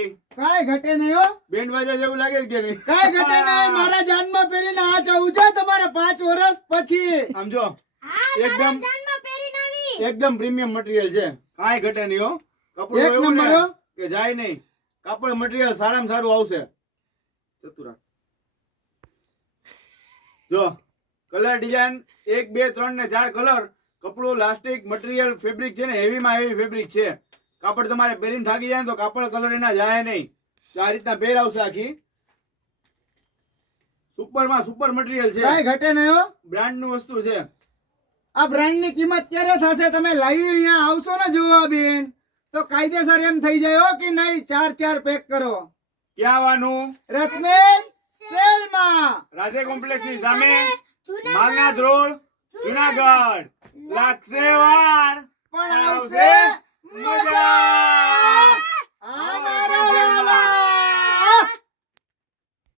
બાકી કાઈ ઘટે નહીં હો. બેન્ડ વાજા જેવું લાગે કે નહીં? કાઈ ઘટે નહીં. મારા જાનમાં પહેરીને આ જવું છે તમારે 5 વર્ષ પછી. આમ જો એકદમ પ્રીમિયમ મટીરિયલ છે, કાંઈ ઘટે નહીં હો. કપડું એક એવું નંબર ને હો. કે જાય નહીં. કાપડ મટીરિયલ સારામાં સારું આવશે. ચતુરા જો કલર ડિઝાઇન 1 2 3 ને 4 કલર. કપડું પ્લાસ્ટિક મટીરિયલ ફેબ્રિક છે ને, હેવીમાં હેવી ફેબ્રિક છે. કાપડ તમારે પહેરીને થાકી જાય ને તો કાપડ કલર એના જાય નહીં. તો આ રીતના પહેર આવશે. આખી સુપરમાં સુપર મટીરિયલ છે, કાઈ ઘટે નહીં હો. બ્રાન્ડ નું વસ્તુ છે. આ બ્રાન્ડ ની કિંમત ક્યારે થશે? તમે લાવી અહીંયા આવશો ને જોવા બેન તો કાયદેસર એમ થઈ જાય હો કે નહીં 4 પેક કરો. ક્યાં આવવાનું? રશ્મિ સેલમાં, રાધે કોમ્પ્લેક્સ ની સામે, માલનાથ રોડ, જુનાગઢ. લાગશે વાર પણ આવશે